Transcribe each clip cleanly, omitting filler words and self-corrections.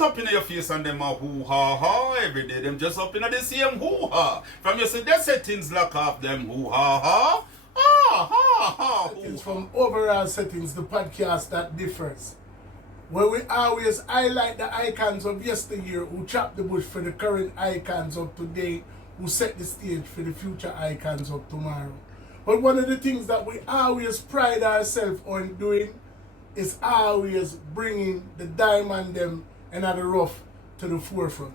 not up in your face and them a hoo-ha-ha. Every day them just up in the same hoo-ha. From you see their settings lock off them hoo-ha-ha. Ha-ha-ha. It's from overall settings, the podcast that differs. Where we always highlight the icons of yesteryear who chopped the bush for the current icons of today, who set the stage for the future icons of tomorrow. But one of the things that we always pride ourselves on doing is always bringing the diamond them and the rough to the forefront.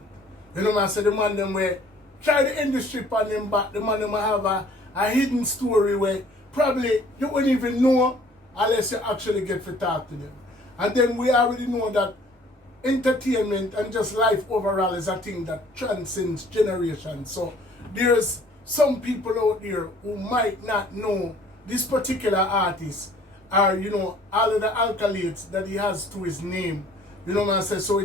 You know, I say the man them where try the industry on them back, the man them have a hidden story where probably you wouldn't even know unless you actually get to talk to them. And then we already know that entertainment and just life overall is a thing that transcends generations. So there's some people out there who might not know this particular artist or, you know, all of the accolades that he has to his name. You know what I'm saying? So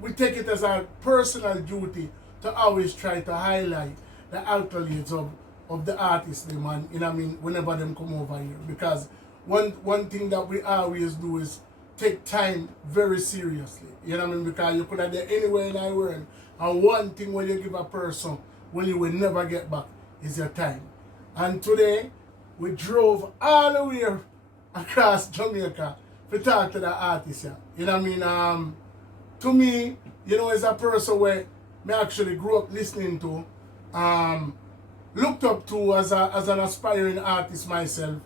we take it as our personal duty to always try to highlight the accolades of the artist, them, and, you know what I mean, whenever them come over here. Because one thing that we always do is take time very seriously. You know what I mean? Because you could have done anywhere in the world. And one thing when you give a person, when you will never get back, is your time. And today, we drove all the way across Jamaica to talk to the artist. Yeah. You know what I mean? To me, you know, as a person where I actually grew up listening to, looked up to as an aspiring artist myself,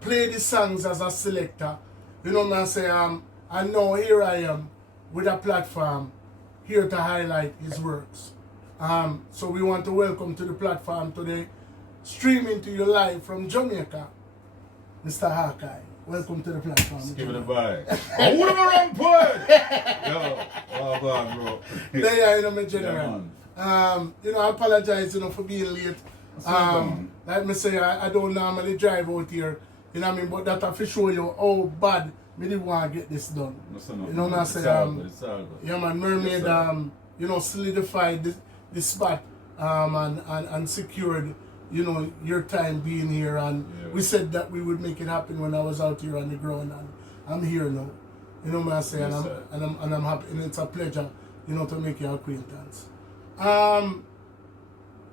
play the songs as a selector. You know what I'm saying? And now here I am with a platform here to highlight his works. So we want to welcome to the platform today, streaming to you live from Jamaica, Mr. Hawkeye. Welcome to the platform. Give it a bye. I would have wrong point. Yo, oh God, bro. There you know, my general. You know, I apologize, you know, for being late. Like me say, I don't normally drive out here. You know what I mean? But that I for show you how bad me didn't want to get this done. You know what I say? Yeah, man, Mermaid, you know, solidified the spot and secured, you know, your time being here. And yeah, we said that we would make it happen when I was out here on the ground. And I'm here now. You know what I say? Yes, and I'm happy. And it's a pleasure, you know, to make your acquaintance.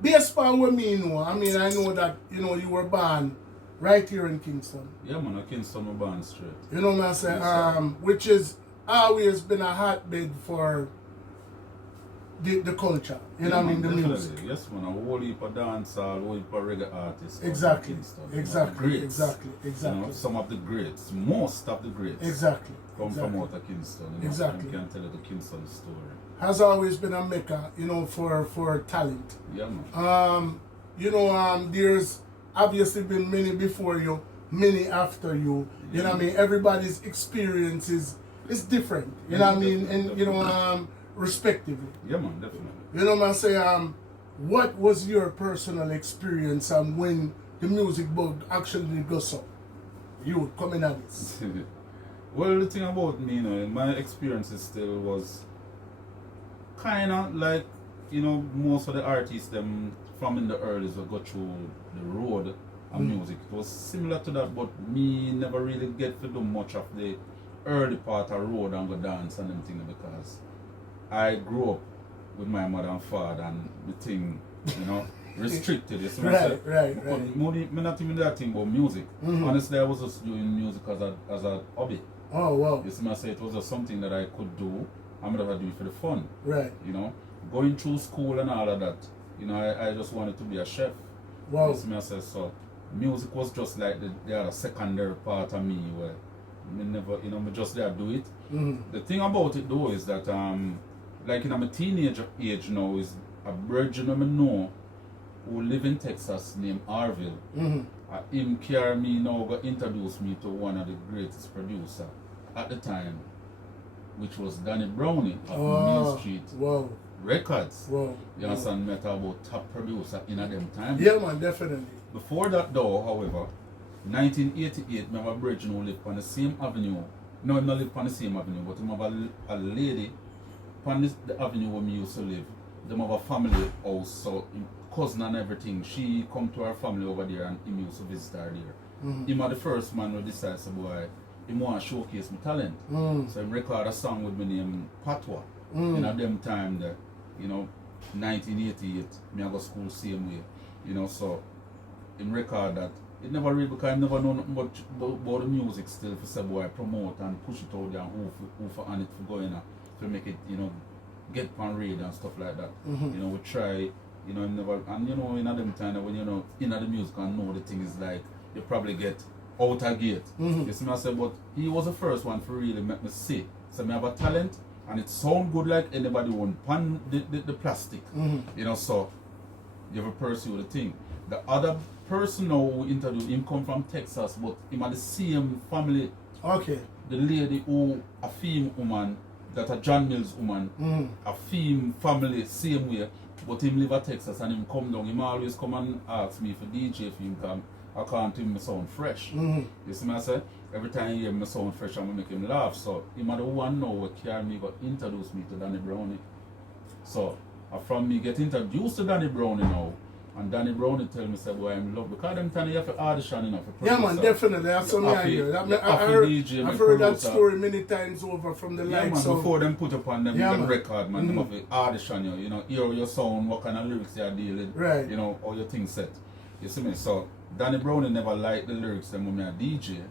Based on what me know, I mean, I know that, you know, you were born right here in Kingston. Yeah, man, Kingston, I'm born straight. You know what I'm saying? Yes, which is always been a hotbed for the culture. You know what I mean? The music. Yes, man, a whole heap of dancehall, a whole heap of reggae artists. Exactly. Kingston, exactly. You know, Exactly. You know, some of the greats, most of the greats. Exactly. Come from out of Kingston. You know, exactly. You can tell you the Kingston story. Has always been a mecca, you know, for talent. Yeah, man. You know, there's obviously been many before you, many after you. You know what I mean? Everybody's experience is different. You know what I mean? And you know, respectively. Yeah, man, definitely. You know what I'm saying? What was your personal experience when the music bug actually goes up? You coming at this? Well, the thing about me, you know, my experiences still was kind of like, you know, most of the artists them from in the earlys will go through the road of music. It was similar to that, but me never really get to do much of the early part of road and go dance and them things because I grew up with my mother and father and the thing, you know, restricted. You see what I say? Right. Me not even that thing about music. Honestly, I was just doing music as a hobby. Oh, wow. You see what I say? It was just something that I could do. I'm gonna do it for the fun. Right. You know, going through school and all of that. You know, I just wanted to be a chef. Wow. You see what I say? So music was just like the other secondary part of me where me never, you know, me just there do it. The thing about it though is that like in my teenager age now is a virgin I know who live in Texas named Arville. Him carry me now go introduce me to one of the greatest producer at the time, which was Danny Brownie of Main Street Records. Wow. You understand? Me talk about top producer in a them time. Yeah, man, definitely. Before that though, however, 1988, my virgin who lived on the same avenue. No, not live on the same avenue, but I have a lady on the avenue where me used to live. They have a family house, so cousin and everything. She come to her family over there and he used to visit her there. Him was the first man who decided, boy, he want to showcase my talent. So he record a song with me named Patwa. In a them time that, 1988, me I go school same way. So in record that it never read because I never know nothing much about the music still for say boy promote and push it out there and who for on it for going to make it, get on radio and stuff like that. We try, never and in them time when in the music and know the thing is like you probably get out a gate. You see me I say, but he was the first one to really make me see. So me have a talent and it sound good like anybody want pan the plastic. So you have to pursue the thing. The other person now who interviewed him come from Texas, but him had the same family. Okay. The lady who a female woman, that a John Mills woman, a female family same way, but him live at Texas and him come down. Him always come and ask me for DJ for him come. I can't hear me sound fresh. You see me I say? Every time he hear me sound fresh, I'm gonna make him laugh. So him are the one now who carry me got introduce me to Danny Brownie. So from me get introduced to Danny Brownie now. And Danny Brownie tell me, say, boy, I'm in love. Because them time you have to audition, for yeah, man, definitely. That's something I hear. I've heard that story many times over from the likes man, before them put upon them record, man, them have to audition hear your sound, what kind of lyrics you are dealing, right. all your things set. You see me? So, Danny Brownie never liked the lyrics them when me a DJ,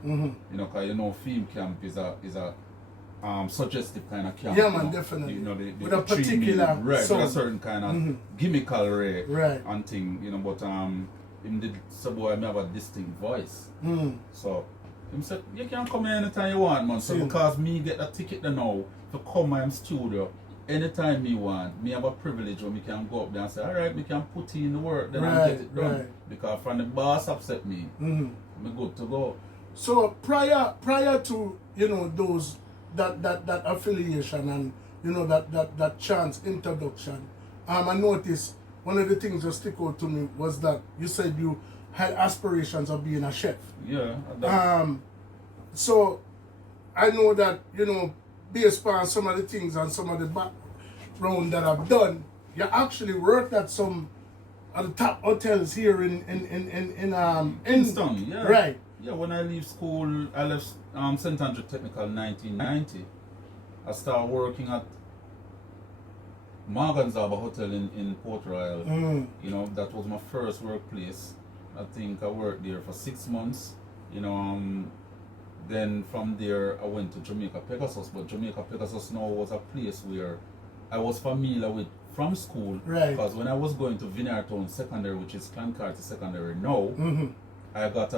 because film camp is a suggestive kind of camp. Yeah, man, definitely. With a particular song. Right, song. with a certain kind of gimmickal ray right. and thing, but him did so boy I have a distinct voice. So him said, you can come here anytime you want, man. So because me get a ticket now to come my studio anytime me want, me have a privilege where me can go up there and say, alright, me can put in the work, then I get it done. Because from the boss upset me, me good to go. So prior to those that affiliation and that chance introduction, I noticed one of the things that stick out to me was that you said you had aspirations of being a chef. Yeah. So I know that based on some of the things and some of the background that I've done, you actually worked at some of the top hotels here in KINGSTON. Yeah. Right. Yeah, when I leave school, I left St. Andrew Technical in 1990. I started working at Morgan's Harbour Hotel in Port Royal. That was my first workplace. I think I worked there for 6 months. Then from there I went to Jamaica Pegasus, but Jamaica Pegasus now was a place where I was familiar with from school. Right. Because when I was going to Vineyard Town Secondary, which is Clancarty Secondary now, I got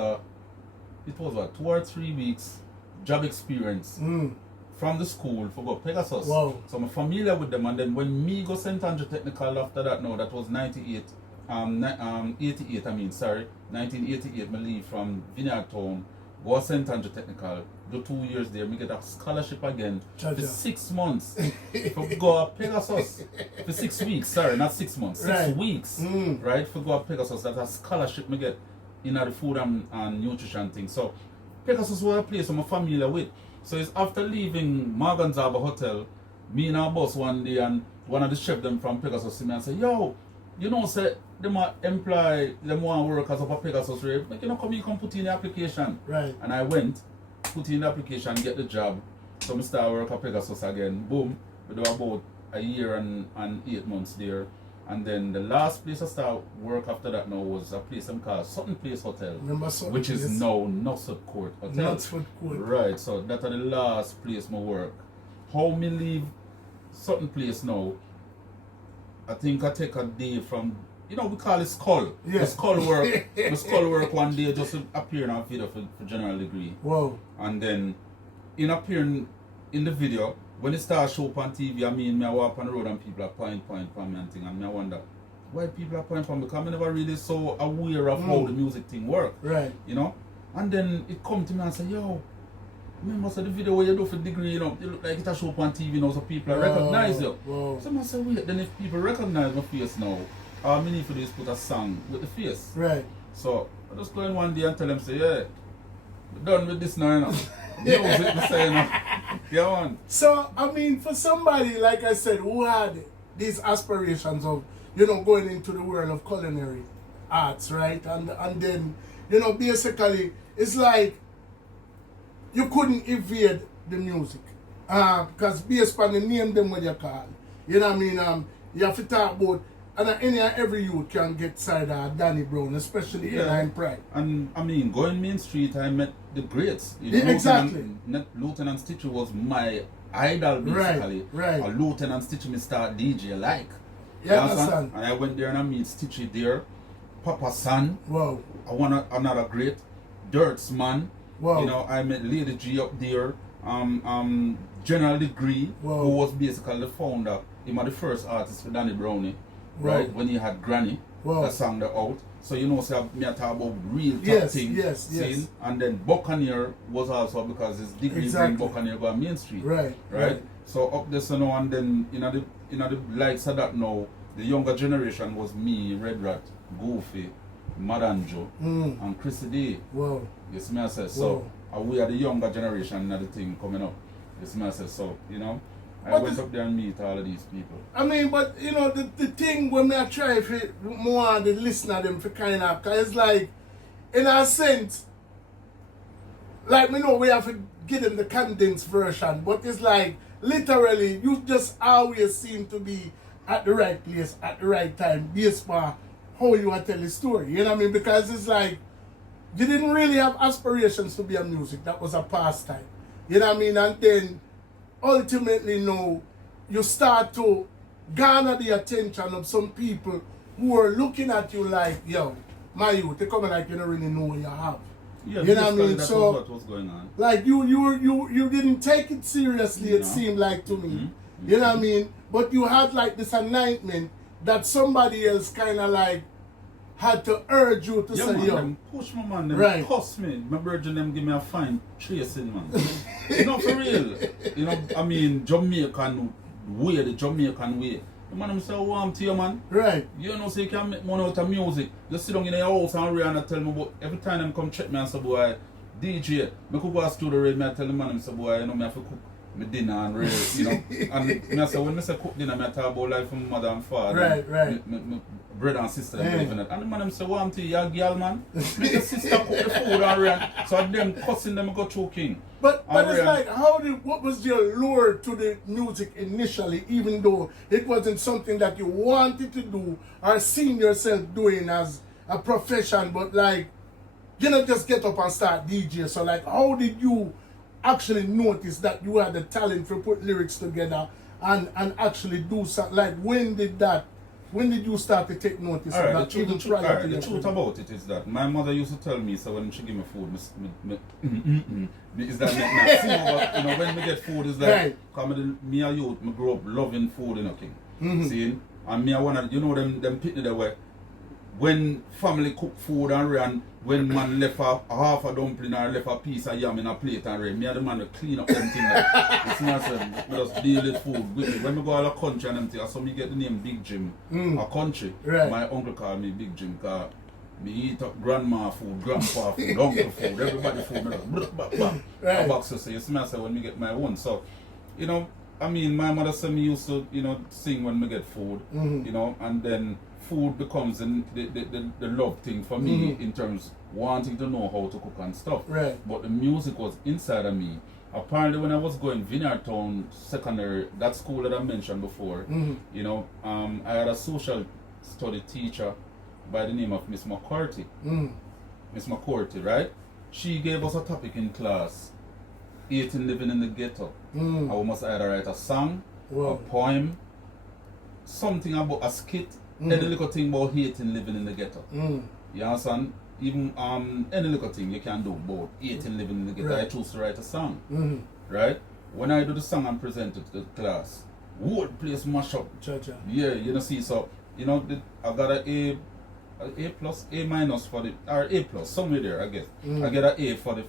it was 2 or 3 weeks job experience from the school for go Pegasus. Wow. So I'm familiar with them, and then when me go St. Andrew Technical after that, no, that was 1988, me leave from Vineyard Town, go St. Andrew Technical, do 2 years there, me get a scholarship again for 6 months for go Pegasus for 6 weeks, sorry, not 6 months, 6 weeks, right, for go Pegasus. That's a scholarship me get in the food and nutrition thing. So Pegasus was a place I'm familiar with. So it's after leaving Morgan's Harbour Hotel, me and our boss one day, and one of the chefs them from Pegasus see me and say, yo, say them employ them want workers of a Pegasus rate, like come here, come put in the application. Right. And I went, put in the application, get the job. So I start work at Pegasus again. Boom. We do about a year and 8 months there. And then the last place I started work after that now was a place I'm called Sutton Place Hotel, which is now Nutsford Court Hotel. Nutsford Court. Right, so that's the last place I work. How me leave Sutton Place now, I think I take a day from, we call it skull. Yeah. The skull work. The skull work one day just to appear in a video for general degree. Wow. And then in appearing in the video, when it starts show up on TV, I walk on the road and people are point for me and thing, and I wonder why people are pointing for me, because I'm never really so aware of how the music thing work. Right. And then it come to me and say, yo, remember the video where you do for degree, you look like it a show up on TV now, so people recognize you. Wow. So I say, wait, then if people recognize my face now, all I need for this put a song with the face. Right. So I just go in one day and tell them, say, yeah, we're done with this now, music, the same. Yeah, man. So, for somebody, like I said, who had these aspirations of, going into the world of culinary arts, right? And then, basically, it's like you couldn't evade the music. because based on the name them what you call. You know what I mean? You have to talk about, and any and every youth can get side of Danny Brown, especially here in Pride. And I mean, going Main Street, I met the greats. You know, Yeah, exactly. Lieutenant Stitcher was my idol, basically. Right. A Lieutenant Stitcher, me start DJ like. Yeah, understand. And I went there and I meet Stitchy there. Papa San. Wow. I want another great. Dirts Man. Wow. You know, I met Lady G up there. General Degree, wow. who was basically the founder. He was the first artist for Danny Brownie. Wow. Right? When he had Granny. Wow. That sang the out. So you know, so me talk about real top yes, thing. Yes. And then Buccaneer was also because his degree bring Buccaneer go on Main Street. Right. So up there, so now and then in the likes of that now, the younger generation was me, Red Rat, Goofy, Madan Joe, and Chrissy D. Wow. You see me I say so. We are the younger generation of the thing coming up. You see me I say so. You know. I went up there and meet all of these people. I mean, but you know, the thing when I try for more the listener them for kind of, cause it's like, in a sense, like we know we have to give them the condensed version, but it's like literally you just always seem to be at the right place at the right time based on how you want to tell the story. You know what I mean? Because it's like you didn't really have aspirations to be a music. That was a pastime. You know what I mean? And then ultimately, no, you start to garner the attention of some people who are looking at you like, yo, my youth, they coming like you don't really know what you have. Yeah, you know what I mean? That so, was what was going on. like you didn't take it seriously. It seemed like to me. You know what I mean? But you had like this anointment that somebody else kind of like had to urge you to say, man, yo. Them push my man, them cuss me. My virgin them give me a fine tracing, man. You know, for real. You know, I mean, Jamaican way, the Jamaican way. The man say, warm to you, man. Right. You know, so you can make money out of music. You sit down in your house and read and tell me about every time them come check me and say, boy, DJ, I could go to studio read me and tell the man, say, boy, you know, I have to cook my dinner and read, you know. And I say, when I say cook dinner, I talk about life from mother and father. Right. My brother and sister them believe in it. And the man them say, warm to you, you're a girl, man. Make your sister cook the food and read. So them cussing them go through king. But it's like, what was your lure to the music initially, even though it wasn't something that you wanted to do or seen yourself doing as a profession, but like, you know, just get up and start DJ. So like, how did you actually notice that you had the talent to put lyrics together and actually do something? Like, when did you start to take notice of that? The truth about it is that my mother used to tell me, so when she give me food, is that not food, but you know, when we get food, is like, come me a youth, me grow up loving food, you know, king. See? And me I wanna, you know, them pitney the way, when family cook food and run, when man left a half a dumpling or left a piece of yam in a plate and rain, me and the man will clean up them things like. You see what I said? Me just deal with food with me. When we go all the country and them things, so me get the name Big Jim. A country. My uncle called me Big Jim because me eat up grandma food, grandpa food, uncle food, everybody food. Me just a box so you see me I say when me get my own. So, you know, I mean my mother said me used to, you know, sing when me get food, you know, and then food becomes the love thing for me in terms wanting to know how to cook and stuff. But the music was inside of me. Apparently when I was going Vineyard Town Secondary, that school that I mentioned before, you know, I had a social study teacher by the name of Miss McCourty. Miss McCourty, right? She gave us a topic in class, Eating Living in the Ghetto. And we must either write a song, a poem, something about a skit, any little thing about hating living in the ghetto. You understand? Even any little thing you can do about hating living in the ghetto. I choose to write a song. Right? When I do the song and present it to the class, whole place mash up. Yeah, you know, see, so, you know, I got a plus, A minus for the, or A plus, somewhere there, I guess. I get an A for the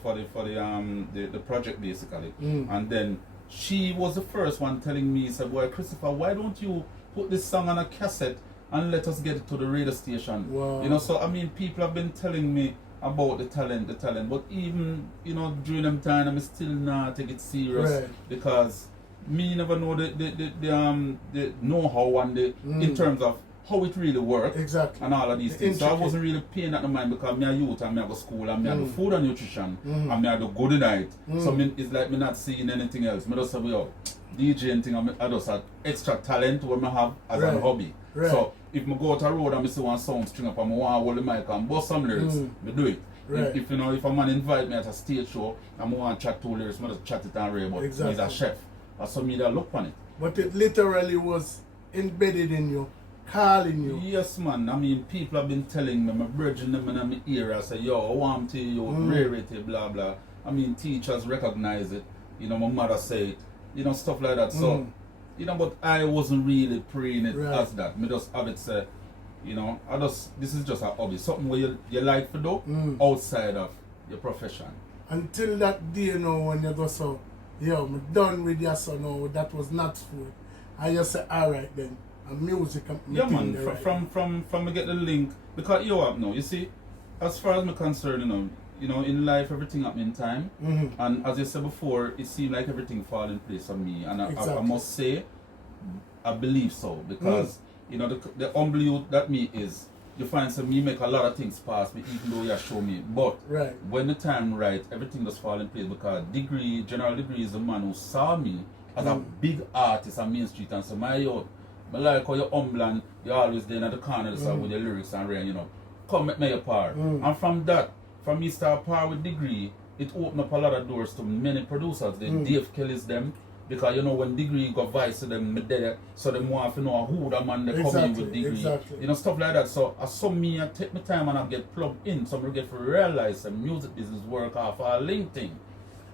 project basically. And then she was the first one telling me, said, boy, Christopher, why don't you put this song on a cassette and let us get it to the radio station? You know, so I mean, people have been telling me about the talent, but even, you know, during them time, I'm still not take it serious because me never know the know-how and in terms of how it really works. Exactly. And all of these things. So I wasn't really paying that in mind because me a youth and me I go school and me I do food and nutrition and me I do good night. So it's like me not seeing anything else. Me just say, yo, DJing thing I just have extra talent what me have as a hobby. Right. So if me go out the road and me see one sound string up and me want to hold the mic and bust some lyrics, me do it. Right. If you know, if a man invite me at a stage show and I want to chat 2 lyrics, I just chat it and read, but he's a chef. That's so me that look on it. But it literally was embedded in you, calling you. Yes, man. I mean, people have been telling me, my brethren them in my ear, I say, yo, I want to you, rare it, blah, blah. I mean, teachers recognize it. You know, my mother say it. You know, stuff like that. So, you know, but I wasn't really praying it as that. Me just have it say, you know, this is just a hobby. Something where you like to do outside of your profession. Until that day, you know, when you go so, yo, I'm done with your son, no, that was not food. I just say, alright then, and music. Yeah, man, from me get the link. Because you have now, you see, as far as I'm concerned, you know, in life, everything happens in time. And as you said before, it seemed like everything fall in place for me. And I must say, I believe so. Because, you know, the humble youth that me is, you find some me make a lot of things pass me, even though you show me. But when the time right, everything just fall in place. Because General Degree is the man who saw me as a big artist on Main Street and say, my youth, I like how you're humble and you're always there at the corner with your lyrics and rain, you know. Come make me a part. And from that, from me start par with Degree, it opened up a lot of doors to many producers. The Dave Kelly's them. Because you know when Degree got vice to them there, so they want to know who the man they come in with Degree. You know, stuff like that. So I saw me I take my time and I get plugged in. So I get to realize the music business work off a link thing.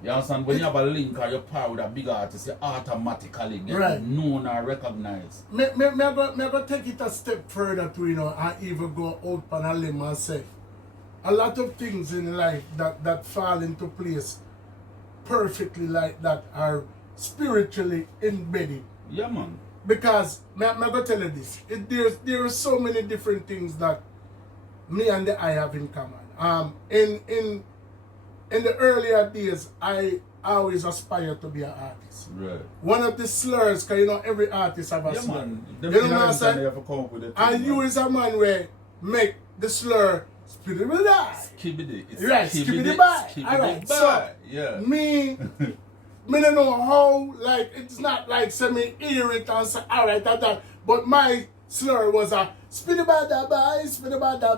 You understand? When you have a link or you're par with a big artist, you automatically get known or recognized. Me go take it a step further to, you know, I even go out on a limb and say a lot of things in life that fall into place perfectly like that are spiritually embedded. Yeah, man. Because I'm gonna tell you this. There are so many different things that me and the I have in common. In the earlier days, I always aspired to be an artist. Right. One of the slurs, because you know every artist have a slur. Man. You know what I'm saying? And you is a man where make the slur skibbity die. Skibbity. Right, skibbity bye. Alright. So me don't know how, like, it's not like say me hear it and say, alright, that. But my slur was a spitty bada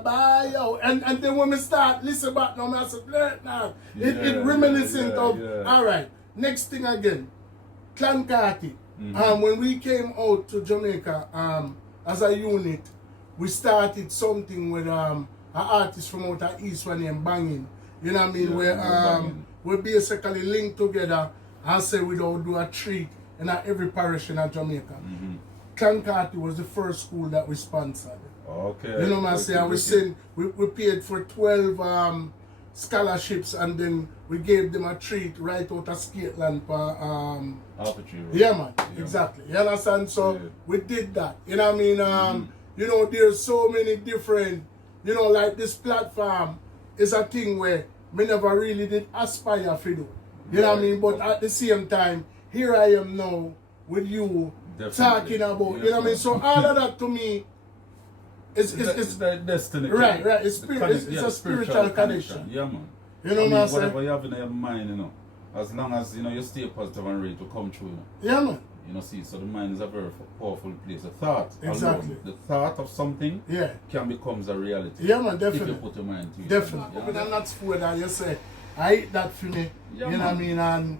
bye, yo. And then when we start listen back now, I said, now. It reminiscent of, alright, next thing again, Clan Carty. When we came out to Jamaica as a unit, we started something with an artist from out of East one named Banging. You know what I mean? Where we basically linked together and say we don't do a treat in every parish in Jamaica. Clan Carty was the first school that we sponsored. Okay. You know what I'm saying? We paid for 12 scholarships and then we gave them a treat right out of Skateland for yeah, man. Exactly. You understand? So we did that. You know what I mean? You know, there's so many different, you know, like this platform is a thing where me never really did aspire to do. You know what I mean? But at the same time, here I am now with you talking about, you know what I mean? So all of that to me is destiny. Right. It's a spiritual connection. Yeah, man. You know what I'm saying? Whatever you have in your mind, you know, as long as, you know, you stay positive and ready to come true, you know. Yeah, man. You know, see, so the mind is a very powerful place. The thought Exactly. alone, the thought of something can become a reality. Yeah, man, definitely. If you put your mind to it. Definitely. But I'm not food that you say, I eat that for me. Yeah, you know what I mean? And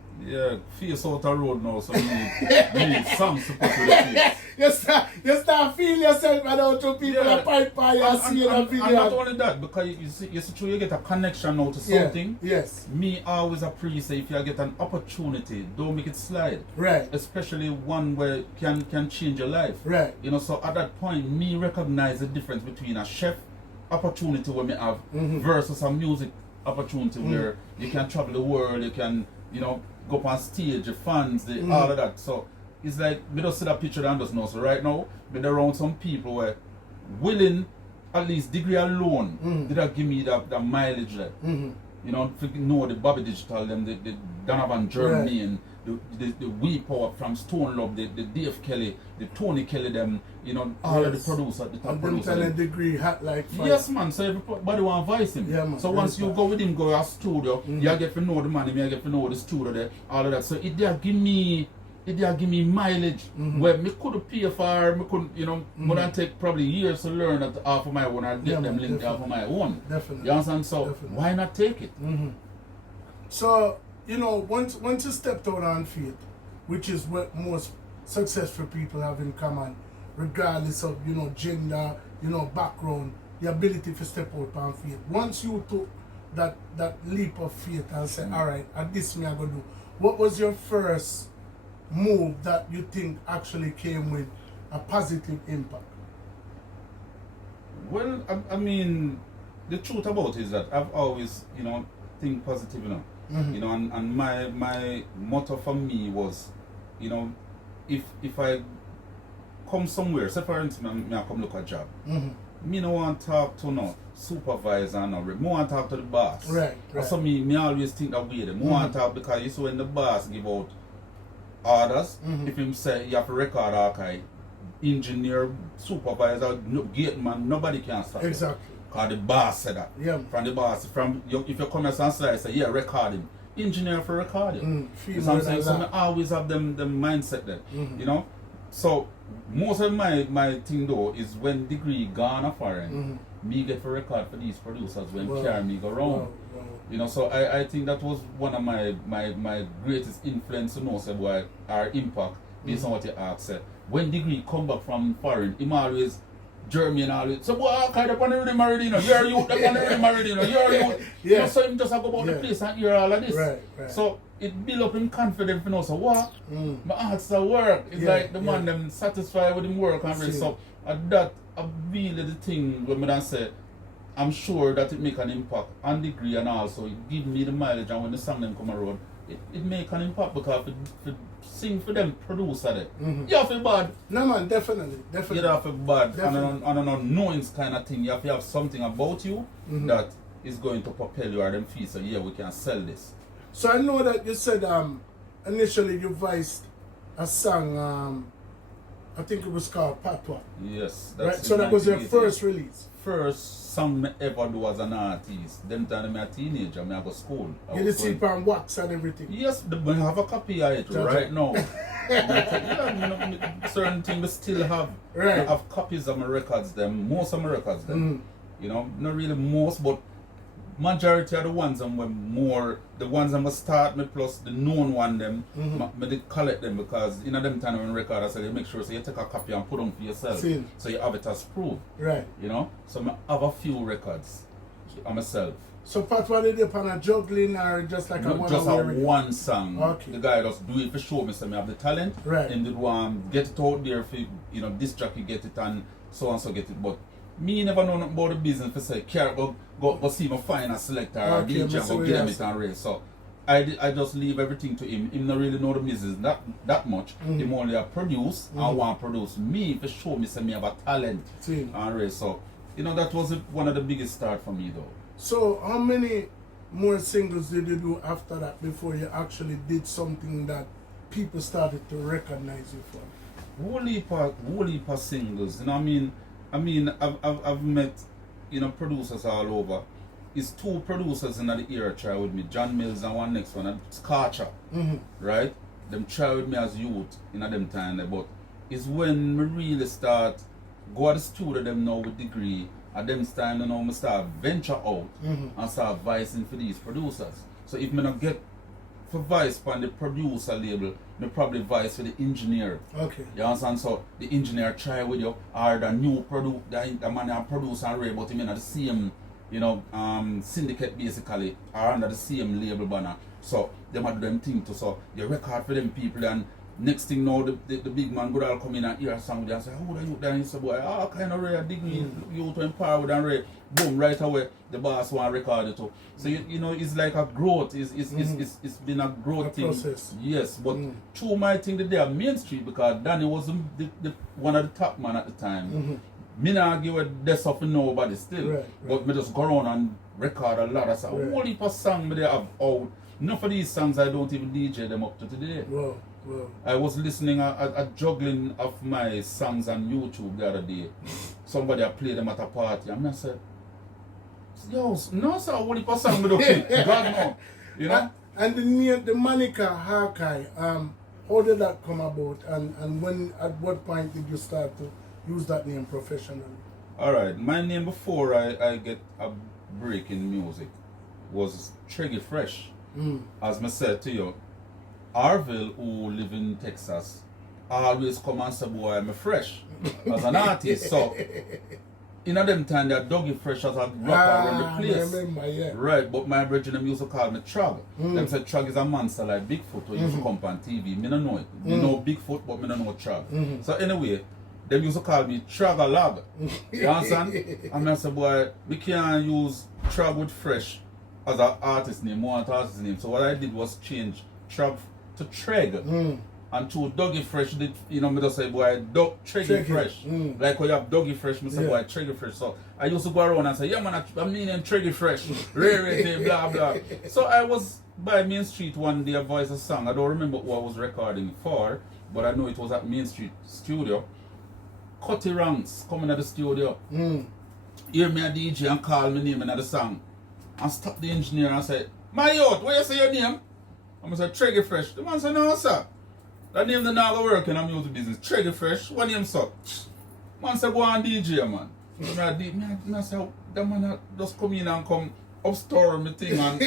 face out the road now, so you need some to put to the face. you start feeling yourself and out to people a pipe by you see in a video. And not only that, because you see, you get a connection now to something. Yes. Me always appreciate if you get an opportunity, don't make it slide. Right. Especially one where can change your life. Right. You know, so at that point, me recognize the difference between a chef opportunity where me have versus a music opportunity where you can travel the world, you can, you know, go up on stage, the fans, all of that. So it's like, we don't see that picture and just know. So right now, been around some people where willing, at least degree alone, did not give me that mileage there. You know the Bobby Digital, them, the Donovan Germany, the We Power from Stone Love, the Dave Kelly, the Tony Kelly, them, you know, all of the producers, the top and producers. them 10 degree hot like fire. Yes, man. So everybody want to voice him. Yeah, man. So once you go with him, go to a studio, you get to know the man, you get to know the studio there, all of that. So it there give me mileage where me could pay for, me could, you know, more than take probably years to learn that off of my own or get them linked off of my own. Definitely. You understand? So why not take it? So, you know, once you stepped out on faith, which is what most successful people have in common, regardless of, you know, gender, you know, background, the ability to step out on faith. Once you took that leap of faith and said, all right, at this me I go do, what was your first move that you think actually came with a positive impact? Well, I mean, the truth about it is that I've always, you know, think positive, you know. You know, and my motto for me was, you know, if I come somewhere, say for instance, I come look at a job, me no want to talk to no supervisor, no, me want to talk to the boss. Right. So me always think that way. Me want to talk because you see when the boss give out orders, if him say you have to record Hawkeye, engineer, supervisor, gate man, nobody can stop it. Exactly. Because the boss said that. Yeah. From the boss, if you come as and say, yeah, record him. Engineer for recording. You know what I'm saying? So I always have them mindset there. You know? So most of my thing though is when degree gone off foreign, me get for record for these producers when carry me go round. You know, so I think that was one of my greatest influence, you know, so why our impact based on what you asked. When degree come back from foreign, him always Jeremy and all it. So boy, I kind of on the rhythm already, you know. You're youth, on the rhythm already, you know. You're youth. You know, so him just go about the place and hear all of this. Right. So it build up him confidence, you know. So what? My arts are work. It's like the man them satisfied with him work and really. So that I really the thing when I say I'm sure that it make an impact on degree and also it give me the mileage and when the song them come around, it make an impact because it sing for them producer there. You have to be bad. No man, definitely. You have to be bad and an unknowing kind of thing. You have to have something about you that is going to propel you or them feel so yeah we can sell this. So I know that you said initially you voiced a song I think it was called Patois. Yes. Right? So that was your first release. First song me ever do as an artist. Them time me a teenager, me I go school. You did see it on wax and everything? Yes, I have a copy of it right now. Certain things I still have. Right. I have copies of my records, them, most of my records, them. You know, not really most, but majority of the ones I'm more, the ones I'm gonna start me plus the known one them, I did collect them because in them time when record I said you make sure so you take a copy and put them for yourself. So you have it as proof. Right. You know? So I have a few records on myself. So Patois did it on a juggling or just like no, just a one song. Okay. The guy just do it for show me so me have the talent. Right. And did get it out there for you know this jockey get it and so get it. But me never know nothing about the business for say go see my find a selector or DJ and go get him it and race. So I just leave everything to him. Him not really know the business that much. Him only produce and want to produce me for show me say me have a talent and race. So you know that was one of the biggest start for me though. So how many more singles did you do after that before you actually did something that people started to recognize you for? Whole heap of singles. You know I mean I've met you know producers all over. It's two producers in the era try with me, John Mills and one next one, and Scorcher. Right? Them try with me as youth in them time there, but it's when me really start go to the studio them now with degree. At them time, you know, I start venture out and start vicing for these producers. So if I not get for vice on the producer label, I probably vice for the engineer. Okay. You understand? So the engineer try with you, or the new the man that produce and rate, but him in the same, you know, syndicate basically, or under the same label banner. So they might do them thing too. So you record for them people and next thing now, the big man would all come in and hear a song with you and say, who are you there? He say, boy, kind of rare, dig me, you to empower with and rare. Boom, right away, the boss want to record it too. So, you know, it's like a growth. It's been a growth thing. Process. Yes, but through my thing, they are Main Street because Danny was the one of the top man at the time. Me not give a death of nobody still. Right. But me just go around and record a lot of songs. Whole heap of songs me they have out. Enough of these songs I don't even DJ them up to today. Well. I was listening a juggling of my songs on YouTube the other day. Somebody had played them at a party, and I said, yo, no sir, what if a song with a God no. You know? And the name, the moniker Hawkeye, how did that come about, and when, at what point did you start to use that name professionally? Alright, my name before I get a break in music was Treggy Fresh. As I said to you, Arville, who live in Texas, always come and say, boy, I'm fresh as an artist. So, in them time, that Dougie Fresh as a rapper around the place. I remember, yeah. Right, but my brethren used to call me Trug. Them said Trug is a monster like Bigfoot who used to come on TV. Me don't know it. Me know Bigfoot, but me don't know Trug. So anyway, them used to call me Trug a log. You understand? And I said, boy, we can't use Trug with Fresh as an artist name, more artist name. So what I did was change Trug to Treg. And to Dougie Fresh did, you know, me just say, boy, Treggy Fresh. Like when you have Dougie Fresh, me say, boy, Treggy Fresh. So I used to go around and say, yeah man, I'm meaning Treggy Fresh. Rare, blah, blah. So I was by Main Street one day, I voiced a song. I don't remember who I was recording it for, but I know it was at Main Street Studio. Cutty Ranks coming at the studio. Hear me a DJ and call me name in the song. And stop the engineer and say, my youth, where you say your name? I'm going to say, Treggy Fresh. The man said, no, sir. That name does not work in a music business. Treggy Fresh. What name, sir? Man said, go on DJ, man. So I said, that man just come in and come upstore me thing and,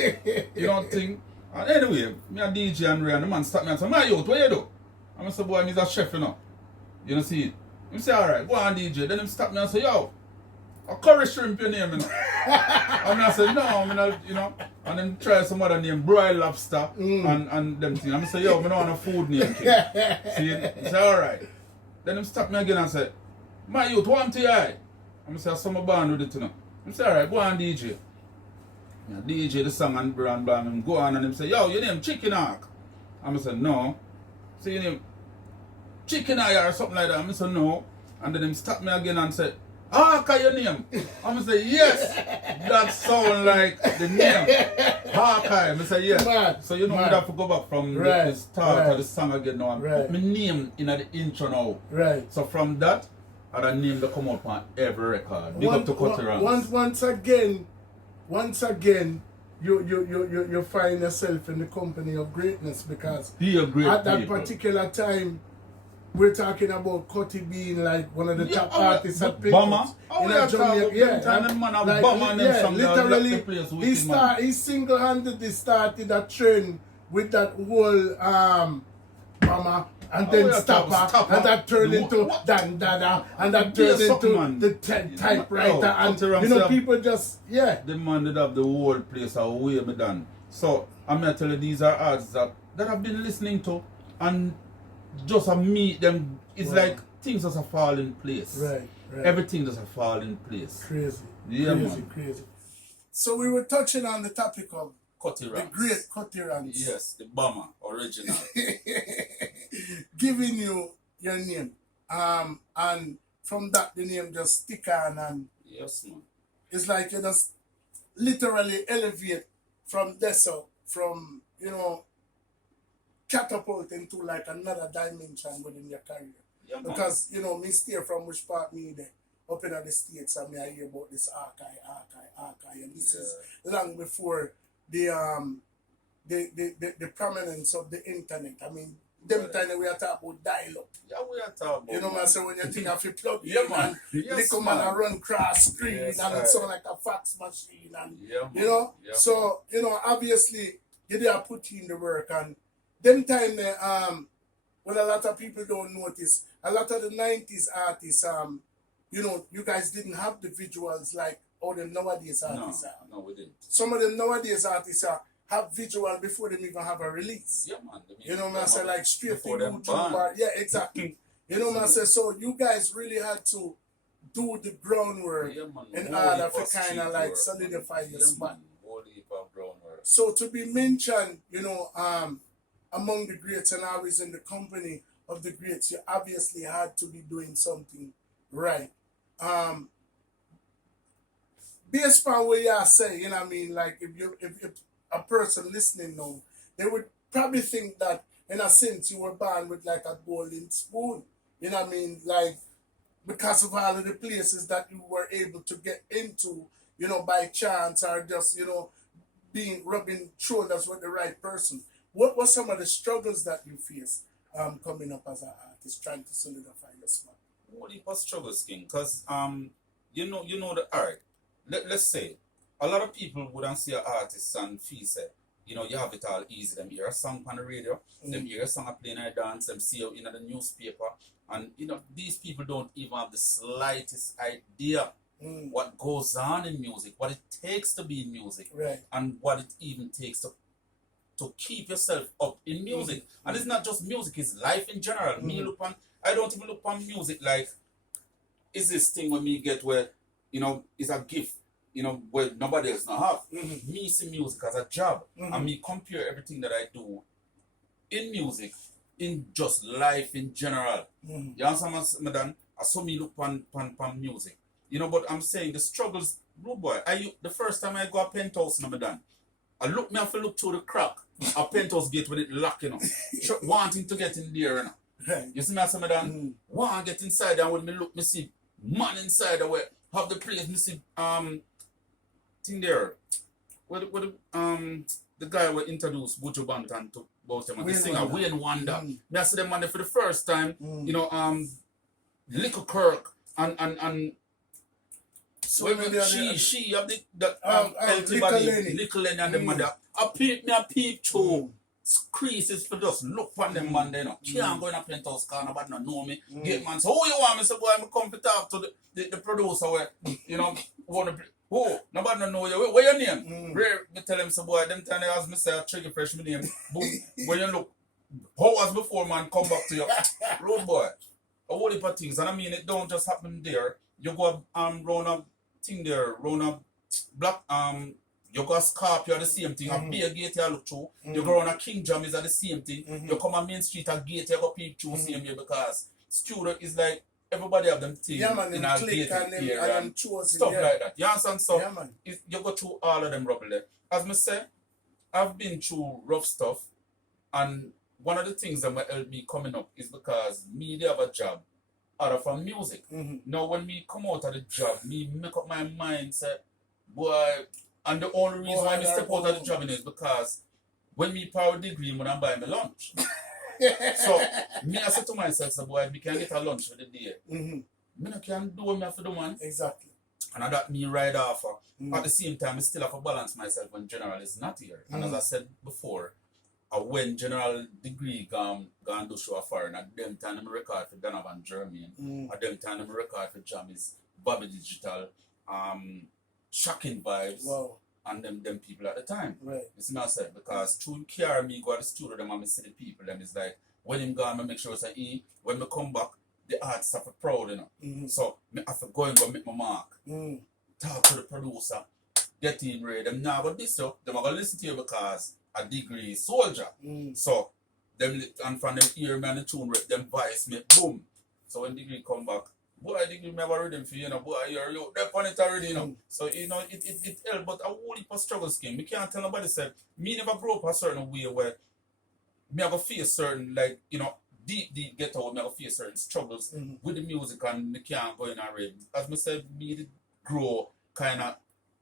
you know, thing. And anyway, me a DJ and the man stop me and say, my youth, what you do? I said, boy, he's a chef, you know. You know, see it? He say, all right, go on DJ. Then him stop me and say, yo, a curry shrimp your name, you know. And I said, no, I'm not, you know. And then try some other name, broiled lobster and them things. And I say, yo, I don't want a food name. See it? He say, all right. Then him stop me again and say, my youth, want to I? And I say, some band with it, you know. He say, all right, go on DJ. Yeah, DJ the song and brand bam, him go on and him say, yo, your name Chicken Hawk. And I said, no. Say your name Chicken Eye or something like that. And I said, no. And then him stop me again and say, Hawkeye your name? I'm going to say, yes, that sound like the name. Hawkeye. I say, yes. Mad, so you know, we have to go back from the start of the song again now and put my name in the intro now. Right. So from that, other name that come up on every record. Big up to Cutty Ranks. Once again, you find yourself in the company of greatness because at that particular time, we're talking about Cutty being like one of the top artists at FECO. Literally, he single-handedly started a trend with that whole Bomber and then Stopper, and that turned into Dan Dada, and that turned into the typewriter, and you know, people just, the man did have the whole place away me done. So I'm gonna tell you, these are artists that I've been listening to, and just meet them, it's like things just fall in place. Right. Everything just fall in place. Crazy. Yeah, crazy. So we were touching on the topic of Cutty Ranks. The great Cutty Ranks. Yes, the bomber, original. Giving you your name. And from that the name just stick on, and yes, man. It's like you just literally elevate from Deso, from, you know, catapult into like another dimension within your career. Yeah, because, you know, me stay from which part me there, up in the States, and me I hear about this Hawkeye, and this is long before the prominence of the internet. I mean, them time we are talking about dial-up. Yeah, we are talking about. You know, man, so when you think of it plug in man. and little man and run cross screen and it sound like a fax machine, and you know, so you know, obviously you did put in the work, and them time what a lot of people don't notice, a lot of the 90s artists, you know, you guys didn't have the visuals like all the nowadays artists are. No, we didn't. Some of the nowadays artists have visual before they even have a release. Yeah, man. You know, man, say like straight to YouTube. Yeah, exactly. You know, man, say so you guys really had to do the groundwork in order to kind of like solidify your spot. So to be mentioned, you know, among the greats and always in the company of the greats, you obviously had to be doing something right. Based on what you say, you know what I mean, like if a person listening now, they would probably think that in a sense you were born with like a golden spoon. You know what I mean? Like because of all of the places that you were able to get into, by chance or just, being rubbing shoulders with the right person. What were some of the struggles that you faced coming up as an artist, trying to solidify your spot? What heap of struggles, King? Because you know the art. Let's say a lot of people wouldn't see an artist and feel say, you have it all easy. Them hear a song on the radio, them hear a song playing a dance, them see it in the newspaper, and these people don't even have the slightest idea what goes on in music, what it takes to be in music, right, and what it even takes to keep yourself up in music. And it's not just music, it's life in general. I don't even look on music like, is this thing when me get where, it's a gift, where nobody else not have. Me see music as a job. And me compare everything that I do in music, in just life in general. You understand, madam? I saw me look on music. But I'm saying the struggles, rude boy. The first time I go a penthouse, madam, I have to look through the crack. A penthouse gate with it locked, wanting to get in there, You see me, madam? Want to get inside, and when me look, me see man inside the way, have the place, me see thing there. Where the guy will introduce Buju Banton to about him, and the singer Wayne Wonder. Me I see them man there for the first time, Little Kirk and so she have the healthy body, Little Lenny and the mother. I peep through creases for just look for them man there. Can't go in a penthouse car, nobody not know me. Get man, so who you want me? So boy, I come to talk to the producer where, wanna play. Who? Nobody don't know you. What your name? Rare, me tell him, so boy, them time they ask me say, Trigger Fresh, my name. Boom. When you look, hours before, man, come back to you. Road boy. A whole heap of things. And I mean, it don't just happen there. You go round a thing there, round a black, you go a Scarp, you are the same thing. A Beer Gate, you look through. You go around a King Jam, is the same thing. You come on Main Street, a Gate, you go peep through same here because studio is like, everybody have them things in a gate here and stuff like that. You understand? So you go through all of them rubble there. As I say, I've been through rough stuff, and one of the things that will help me coming up is because me they have a job out of a music. Now when me come out of the job, me make up my mind say, boy, and the only reason why me step out of the job is because when me power degree, when I buy my lunch. So, me I said to myself, so boy, we can get a lunch for the day. Me no can do what me have to do, man. Exactly. And I that me ride off. At the same time, I still have to balance myself when General is not here. And as I said before, when General degree gone do show a foreign, at them time I record for Donovan Germain. At them time I record for Jammies, Bobby Digital, Shocking Vibes. Wow. And them people at the time. Right. You see what I said? Because through care me go to the studio, them and me see the people, them is like, when him gone, I make sure say, when me come back, the artists have to proud, So, me have to go and go make my mark. Talk to the producer, get in ready. Them now but this, them are going to listen to you because a degree soldier. So, them, and from them ear, man, the tune rate, them voice me, boom. So, when degree come back, boy, I think you never read them for boy, you're on it already, So, it helped, but a whole heap of struggle scheme. Me can't tell nobody, say, me never grew up a certain way where me have to face certain, like, deep get out, me have to face certain struggles with the music and me can't go in and read. As me said, me did grow kind of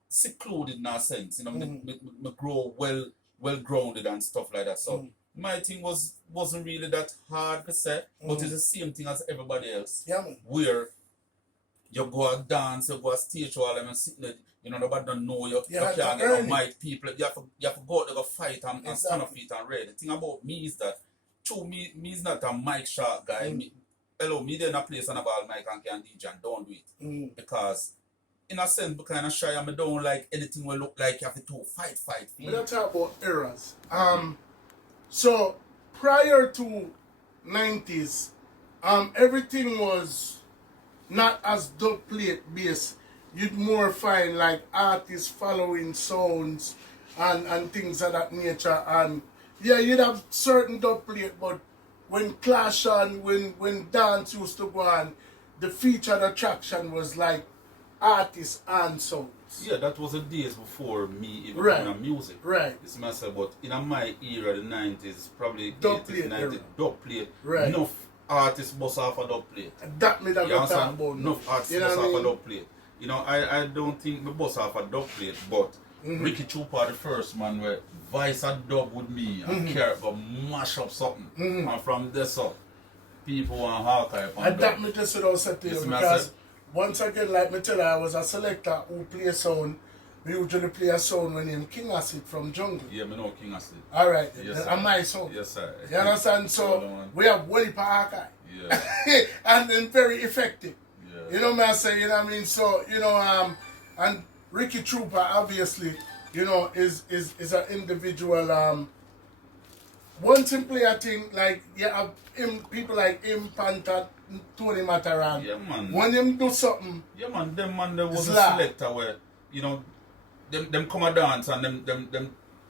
secluded in a sense, me grow well grounded and stuff like that. So, my thing wasn't really that hard to say, but it's the same thing as everybody else. Yeah, man. Where you go and dance, you go and stage show, all them and sit there, nobody don't know you. You can't get no mic people. You have to go out there, go fight and stand up feet and read. The thing about me is that, me is not a mic shot guy. Me there in a place and a ball mic and can DJ and don't do it. Because in a sense, I'm kind of shy and I don't like anything will look like you have to fight. We don't talk about eras. So prior to 90s, everything was not as dub plate based. You'd more find like artists following sounds and things of that nature. And yeah, you'd have certain dub plate, but when clash on, when dance used to go on, the featured attraction was like artists and sound. roots. Yeah, that was the days before me even Right. doing music. Right. It's myself, but in my era, the 90s, probably Dub 80s, plate 90s, era. dub plate. Right. Enough artists bust off a dub plate. That me that You got talk understand? about. Enough artists You know bust what I off a mean? dub plate. You know, I don't think we bust off a dub plate, but Ricky Trooper the first man where Vice a dub with me and Carrot but mash up something. And from this up, people want Hawkeye upon And that dub. me just said also to you Yes, because massive. once again, like me tell you, I was a selector who play sound. We usually play a sound when named King Acid from Jungle. Yeah, me know King Acid. Alright, Yes, sir. and my sound. Yes, sir. You understand? So Hold on. we have Wally Hawkeye. Yeah. And then very effective. Yeah. You know what I say, you know what I mean? So, you know, and Ricky Trooper obviously, you know, is an individual once him play a thing like you have him people like him Panther, Tony Mataran. Yeah, man. When him do something, Yeah, man, them man there was a Slap. selector where, you know, them come a dance and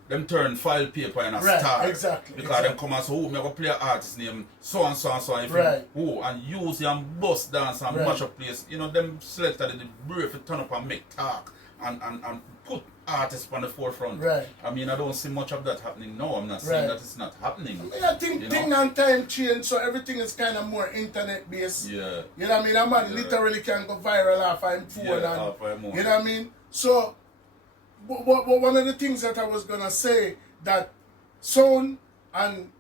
them turn file paper in a Right, star. exactly, Because them come and say, oh, me go play an artist name so and so and so. If Right. you, oh, and use it and bust dance and Right. mash up place. You know, them selector they brave to turn up and make talk and put artists on the forefront. Right. I mean, I don't see much of that happening now. I'm not saying Right. that it's not happening. I think you thing know? and time change, so everything is kind of more internet based. Yeah. You know what I mean? A man Yeah. literally can go viral off him phone Yeah, and off him phone. you know what I mean? So one of the things that I was gonna say that sound and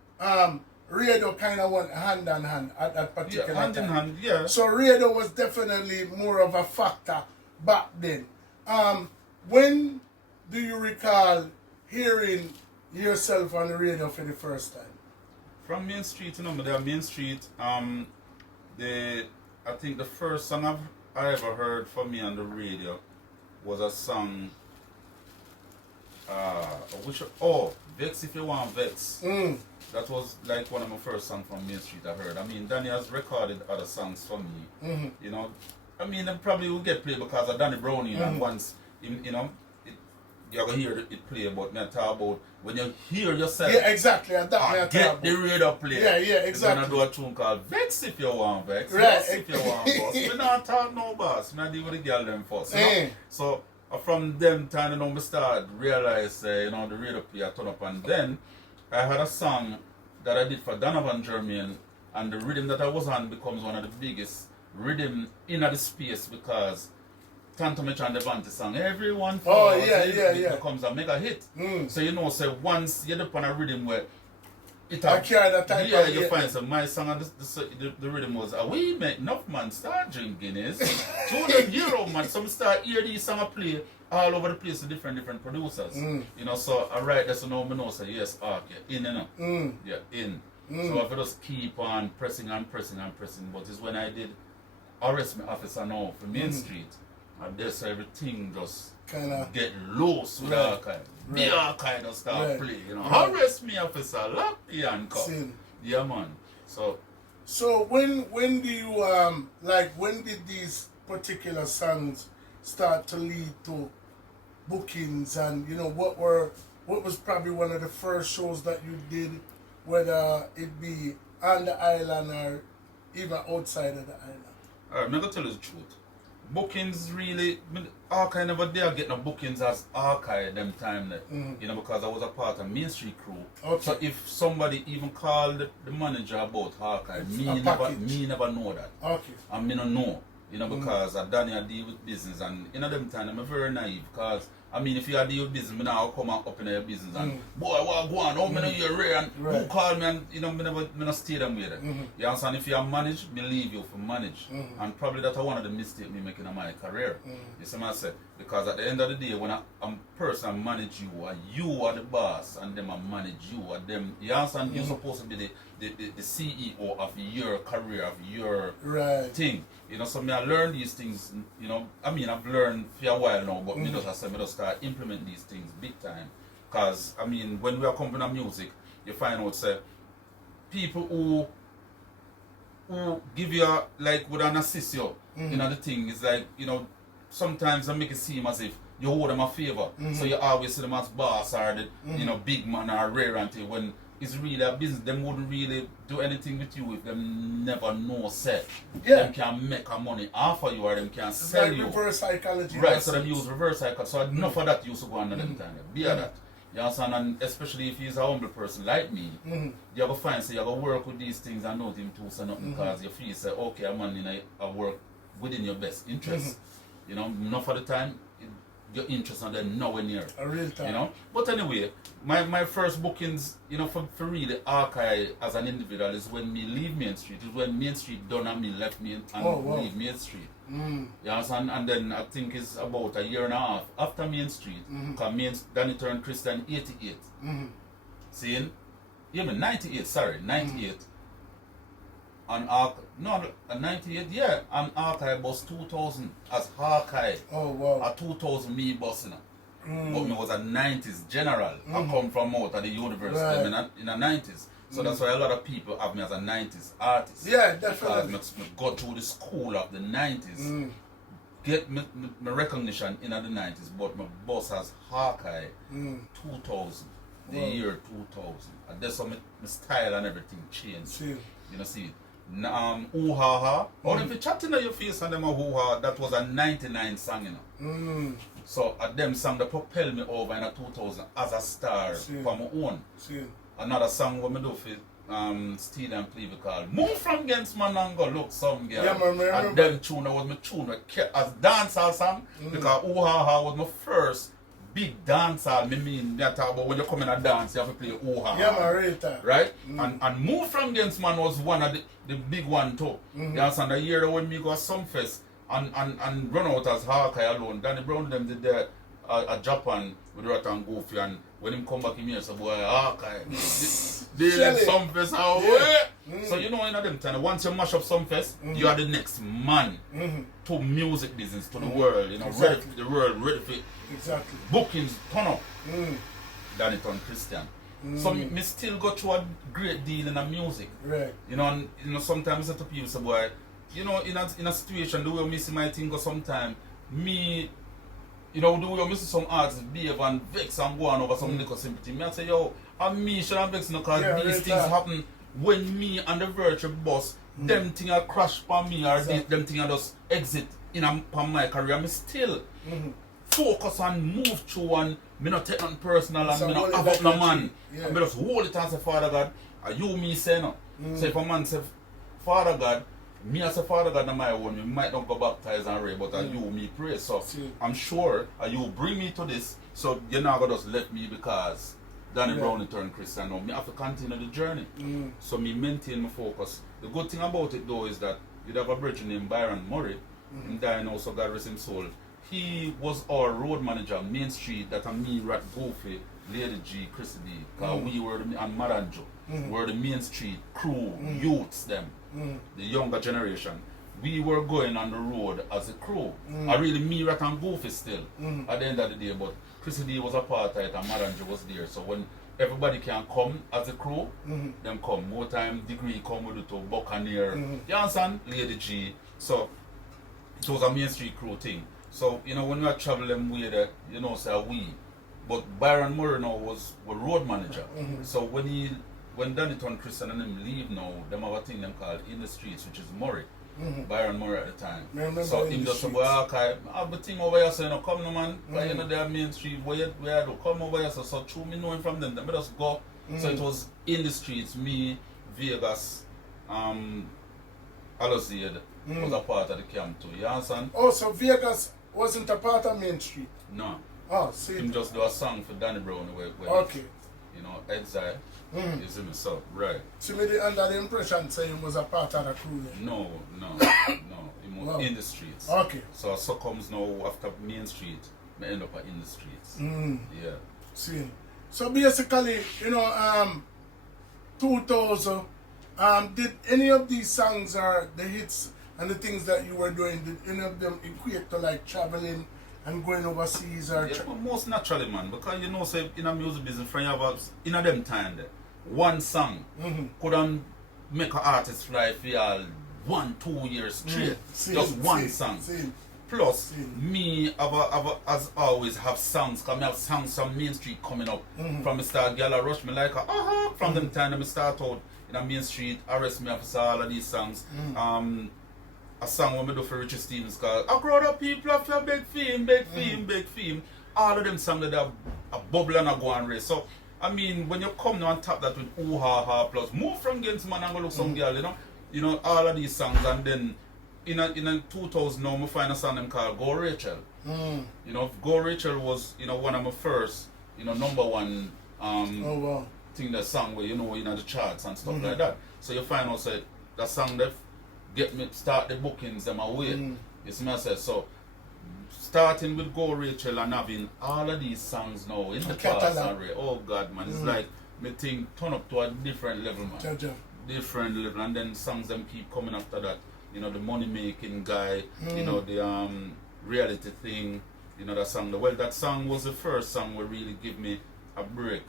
radio kind of went hand in hand at that particular Yeah, hand time. in hand, yeah. So radio was definitely more of a factor back then. When do you recall hearing yourself on the radio for the first time? From Main Street, you know, there Main Street, I think the first song I ever heard from me on the radio was a song, Vex If You Want Vex. That was like one of my first songs from Main Street I heard. I mean, Danny has recorded other songs for me, you know. I mean, they probably will get played because of Danny Browning, and once, you know, you're going to hear it play, but me talk about when you hear yourself. Yeah, exactly. And that me I Get talk the about. radio play. Yeah, You're gonna exactly. do a tune called Vex If You Want Vex. Right. Boss If You Want Boss. We not talk no boss. Me deal with the girl them first. You know? Eh. So from them time, you know, me start realize, you know, the radio play I turn up, and then I had a song that I did for Donovan Germain, and the rhythm that I was on becomes one of the biggest rhythm in the space because Tanto Mitch and Devante song, everyone Oh, falls, yeah, it yeah. becomes a mega hit. So you know, say once you're up on a rhythm where it I carry that type yeah, of- you yeah. find some my song and the rhythm was we make enough man start drinking Guinness. 200 euro man, some start hear these songs play all over the place to different producers. You know, so I write that so now I know say yes, okay, in you know. Yeah, in. So if I just keep on pressing and pressing and pressing, but it's when I did arrest my officer now for Main Street. And that's everything just Kinda. get loose with Right. Hawkeye. Right. The Hawkeye just start Right. play, you know. Right. Arrest me, officer, lock the handcuff. Same. Yeah, man. So, So when do you when did these particular songs start to lead to bookings, and you know what was probably one of the first shows that you did, whether it be on the island or even outside of the island? I'm not gonna tell you the truth. Bookings really, Hawkeye never dare get no bookings as Hawkeye them time there. You know, because I was a part of Main Street crew. Okay. So if somebody even called the manager about Hawkeye, A me package. never know that. Okay. And me no know, you know, because I done I deal with business, and you know them time I'm very naive because I mean if you deal with business, me now come up in your business and boy what go on, how me know you're rare and who Right. call me, and you know me never stay them with it. You understand? If you manage, me leave you for manage. And probably that's one of the mistakes me making in my career. You see what I say? Because at the end of the day when I'm person manage you, and you are the boss and them I manage you, and them you understand you're supposed to be the CEO of your career, of your Right. thing. You know, so me I learn these things, you know, I mean I've learned for a while now, but me just I say me just start implement these things big time. Cause I mean when we are coming to music, you find out say people who give you like would an assist you, you know the thing is like, you know, sometimes I make it seem as if you owe them a favor. So you always see them as boss or the you know big man or rare until when is really a business. Them wouldn't really do anything with you if them never know set. Yeah. Them can make a money off of you or them can It's sell like you. reverse psychology. Right, so them use reverse psychology. So enough of that used to go on at them Mm-hmm. time. Be that. You understand? And especially if he's a humble person like me, Mm-hmm. you have to find, so you have to work with these things and don't him to say nothing because you feel, say, okay, I'm in a work within your best interest. You know, enough of the time, your interest are then nowhere near. A real time. You know? But anyway, my first bookings, you know, for really Hawkeye as an individual is when me leave Main Street. It's when Main Street done and me left me and leave Main Street. You understand? And then I think it's about a year and a half after Main Street, because Danny turned Christian 88. Seeing? Yeah, 98, sorry, 98. And no, 98, yeah, and Hawkeye bus 2000 as Hawkeye. Oh, wow. A 2000 me bus, you know. But me was a 90s general. I come from out of the university in the 90s. So that's why a lot of people have me as a 90s artist. Yeah, definitely. Because I go through the school of the 90s. Get my recognition in the 90s, but my boss has Hawkeye 2000. The year 2000. And that's how my style and everything changed. See. You know, see. Ooh Ha Ha. Or if you chatting on your face and them a Ooh Ha, that was a 99 song, you know. So them song that propelled me over in a 2000 as a star for my own. See. Another song what me do for Steele and Cleaver called Move From Against Man and Go Look Some Girl. Yeah, man, and them tune that was my tune as dancehall song because Ooh Ha Ha was my first big dancehall. Me mean that about when you come in a dance you have to play Ooh Ha Ha. Yeah, man, real time. Right? And Move From Against Man was one of the big one too. You understand? The year when me go to Sumfest and run out as Hawkeye alone. Danny Brown them did that at Japan with Rat and Goofy, and when him come back in here, so boy, Hawkeye. They let Sumfest away. So you know in them time, once you mash up Sumfest, you are the next man to music business, to the world, you know, ready for the world, ready for bookings, turn up. Danny turned Christian. So me still go through a great deal in the music. Right. You know, and you know, sometimes I say to people, say, boy, you know, in a situation, the way me see my thing go sometimes, me, you know, the way I see some artists behave and vex and go on over some little sympathy, me I say, yo, and me should have vex because these things happen when me and the virtual boss, them things are crash for me or them things are just exit in my career, me still focus and move through and me not take nothing personal and me not have up no man. And me just hold it and say, Father God, are you me say no? So if a man say, Father God, me as a Father God on my own, you might not go baptize and pray, but you me pray. So I'm sure you bring me to this, so you're not going to just let me because Danny Brown turned Christian. No, me have to continue the journey. So me maintain my focus. The good thing about it though is that you'd have a brother named Byron Murray, and dying also, God rest his soul. He was our road manager, Main Street, that and me, Rat Goofy, Lady G, Chrissy D, because we were the, and Maranjo, were the Main Street crew, youths them, the younger generation. We were going on the road as a crew. I really me, Rat and Goofy still, at the end of the day, but Chrissy D was a part of it and Maranjo was there. So when everybody can come as a crew, them come. More time, Degree come with it to Buccaneer, you understand? Lady G. So it was a Main Street crew thing. So, you know, when we are traveling with it, you know, say we. But Byron Murray now was road manager. So when Danny turned Christian and them leave now, them have a thing them called In the Streets, which is Murray. Byron Murray at the time. So him just say, well, okay, I have a thing over here, so you know, come no man, you know, they're Main Street, where you do, come over here, so true, me knowing from them, they just go. So it was In the Streets, me, Vegas, Alozade was a part of the camp too, you understand? Oh, so Vegas wasn't a part of Main Street? No. Oh, see. Him just do a song for Danny Brown where okay. You know, Exile. You see me, so, right. So me under the impression say he was a part of the crew then? No. He was in the streets. Okay. So comes now after Main Street, me end up in the streets. Yeah. See. So basically, you know, 2000, did any of these songs or the hits and the things that you were doing, did any of them equate to like traveling and going overseas or? Yeah, but most naturally, man, because you know, say in a music business, friend, you have in a them time there, one song couldn't make an artist fly for 1-2 years straight. Just one song. Plus, me as always have songs, because I have songs from Main Street coming up. From the start, girl rush me like from them time I start out in Main Street, arrest me after all of these songs. A song when I do for Richard Stevens called I crowd of people have to beg fame, beg fame, beg fame. All of them songs that have a bubble and a go and race. So I mean when you come now and tap that with ooh ha ha plus move from against man and go look some girl, you know, all of these songs. And then in a 2000 now I find a song them called Go Rachel. You know, Go Rachel was, you know, one of my first, you know, #1 thing, that song where, you know, the charts and stuff like that. So you find out that song that get me start the bookings them away. You see me I say, so starting with Go Rachel and having all of these songs now in the past already. Oh God man, it's like me think turn up to a different level, man. Different level, and then songs them keep coming after that. You know, the money making guy, you know, the reality thing, you know, that song. Well, that song was the first song that really give me a break.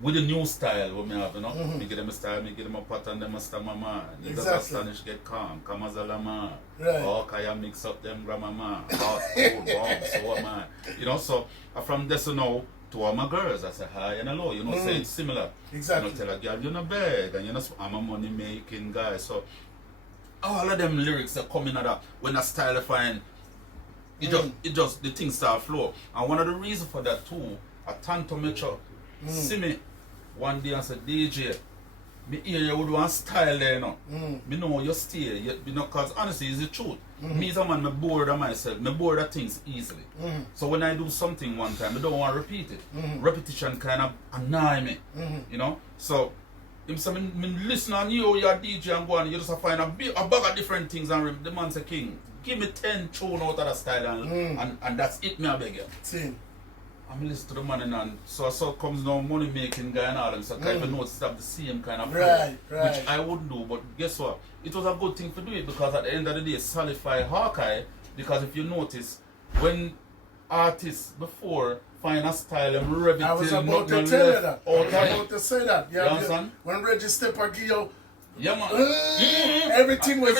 With the new style what me have, you know. Me give them a style, me give them a pattern, them a stammer man. You just astonish, get calm, come as a lama. Hawkeye mix up them grammar man. Hot, cold, warm, so what man. You know, so from this now to all my girls, I say hi and hello, you know, say it's similar. Exactly. You know, tell a girl you're not bad, and you know, I'm a money making guy. So all of them lyrics that come in at that when I stylifying, it just the things start flow. And one of the reasons for that too, a Tanto Metro see me one day and say, DJ, me hear you would want style there, you know. Me know you stay, you know, because honestly, it's the truth. Me as a man, me bored of myself, me bored of things easily. So when I do something one time, I don't want to repeat it. Repetition kind of annoy me, you know. So, him say, me listen on you, you're a DJ and go on, you just find a bag of different things and the man say, King, give me 10 tune out of that style and that's it, me I beg you. Same. I'm listening to the money and so comes now money making guy and all them, so kind of notice have the same kind of flow, which I wouldn't do, but guess what? It was a good thing to do it because at the end of the day solidify Hawkeye, because if you notice when artists before find a style and rev it, I was about to tell you that. I was about to say that. Yeah, when Reggie Stepper give you everything was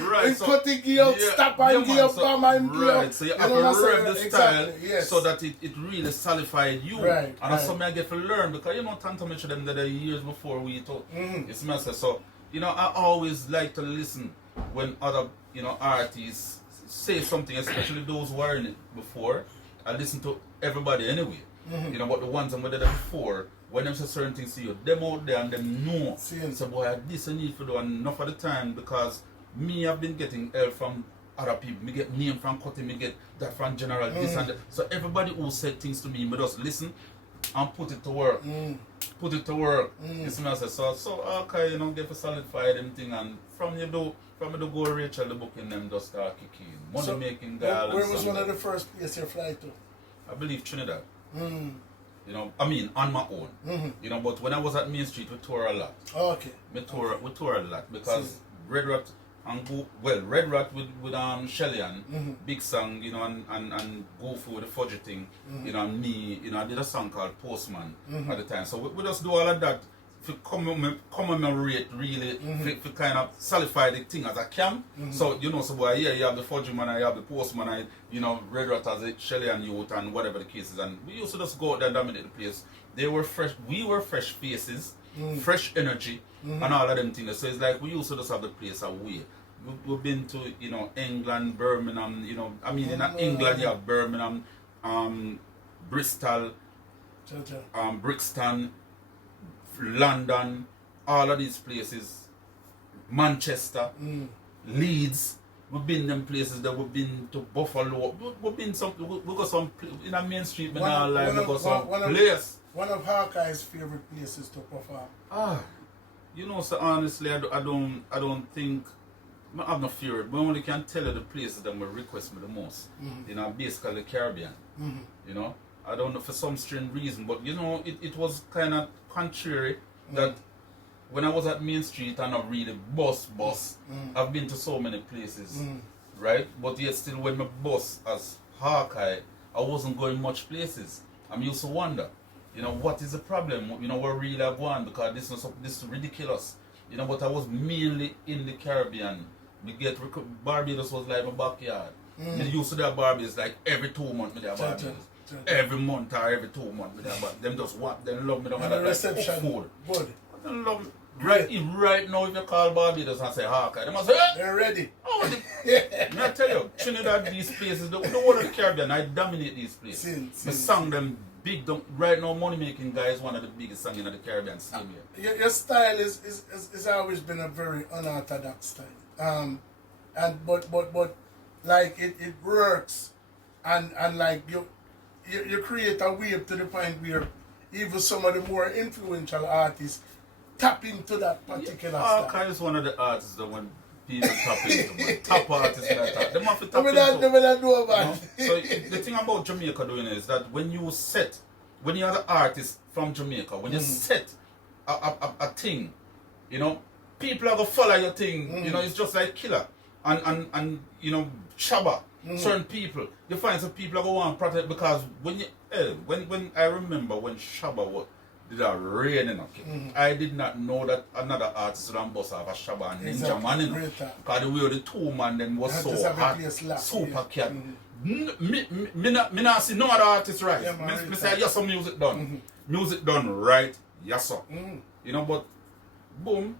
right. So, cutting gear, stop and gear, bam and gear. Right. So you have to rev the style so that it really solidified you. And that's something I get to learn because you know Tanto mentioned them that the years before we talk. It's massive. So you know I always like to listen when other artists say something, especially those who were in it before. I listen to everybody anyway. You know, but the ones that were there before, when them say certain things to you, them out there and them know. So boy, this I need to do, and enough of the time because me I've been getting help from other people. Me get name from Cutty, me get that from General, this and that. So everybody who said things to me just listen and put it to work. Put it to work. You see me I say, so okay, you know, get to solidify them thing, and from you do Go Rachel the book in them just start kicking. Money making guy. Where was one of the first places you fly to? I believe Trinidad. You know, I mean, on my own. You know, but when I was at Main Street, we tour a lot. We tour a lot because Red Rat and Red Rat with Shelly Big Song, you know, and Goofy with the Fudgy thing, you know, and me, you know, I did a song called Postman at the time. So we just do all of that to commemorate really, to kind of solidify the thing as I can. So, you know, so boy, yeah, you have the Fudgy man, I have the Postman, I, you know, Red Rat as a Shelly and Youth and whatever the case is. And we used to just go out there and dominate the place. They were fresh, we were fresh faces, fresh energy, and all of them things. So it's like we used to just have the place away. We've been to, you know, England, Birmingham, you know, I mean, in England you have Birmingham, Bristol, Brixton, London, all of these places, Manchester, Leeds. We've been them places that we've been to Buffalo. We've been we got some in a Main Street, but now like we got some place. One of Hawkeye's favorite places to perform. You know, so honestly, I don't think I have no fear, but I only can tell you the places that will request me the most. You know, basically the Caribbean. You know, I don't know for some strange reason, but you know, it was kind of contrary that when I was at Main Street and I really bus, I've been to so many places, right? But yet still when my bus as Hawkeye, I wasn't going much places. I used to wonder, you know, what is the problem? You know, where really I go on because this is ridiculous. You know, but I was mainly in the Caribbean Me get Barbados was like my backyard. Me used to do Barbados like every 2 months. Me do Barbados. Every month or every 2 months. Me do Barbados. Them just want, them love me. Don't And have the that like reception, food. good. Them love me. Right now, if you call Barbados and say Hawkeye, they must say, They're ready. oh, I tell you, Trinidad, these places, the whole of the Caribbean, I dominate these places. I sang them big. Right now, Money Making Guy is one of the biggest songs in the Caribbean. Same here. Your style is always been a very unorthodox style. But like it works, and like you create a wave to the point where even some of the more influential artists tap into that particular style. Hawkeye is one of the artists that when people tap into, but top artists that tap. They have to tap I into. know about it. So the thing about Jamaica doing is that when you are the artist from Jamaica, when you set a thing, you know, people are gonna follow your thing. You know, it's just like Killer and you know, Shabba. Certain people, you find some people are gonna want to protect because when I remember when Shabba did a rain, you know, I did not know that another artist would bust off a Shabba and Ninja Man, you know, because the way the two man then was so hot, super cat. Me not see no other artist rise. Me say yes, some music done, music done right, yes sir. You know, but boom,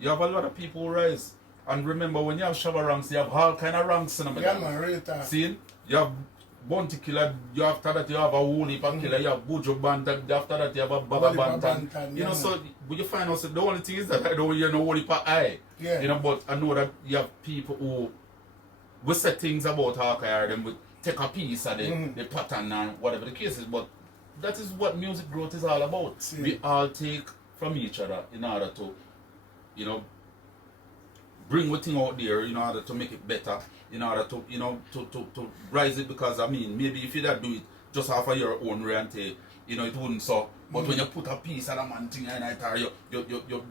you have a lot of people who rise. And remember, when you have Shabba ranks, you have all kind of ranks in them. See? You have Bounty Killer, after that you have a Holy Killer, you have Bujo Bantan, after that you have a Baba Bantan. You know, so you find out, the only thing is that I don't hear no Holy Eye. You know, but I know that you have people who will say things about Hawkeye, them will take a piece of the pattern and whatever the case is, but that is what music growth is all about. See. We all take from each other in order to, you know, bring what thing out there in order to make it better, in order to, you know, to rise it, because I mean, maybe if you don't do it just off of your own rant, you know, it wouldn't so. But when you put a piece of a man thing in it, or you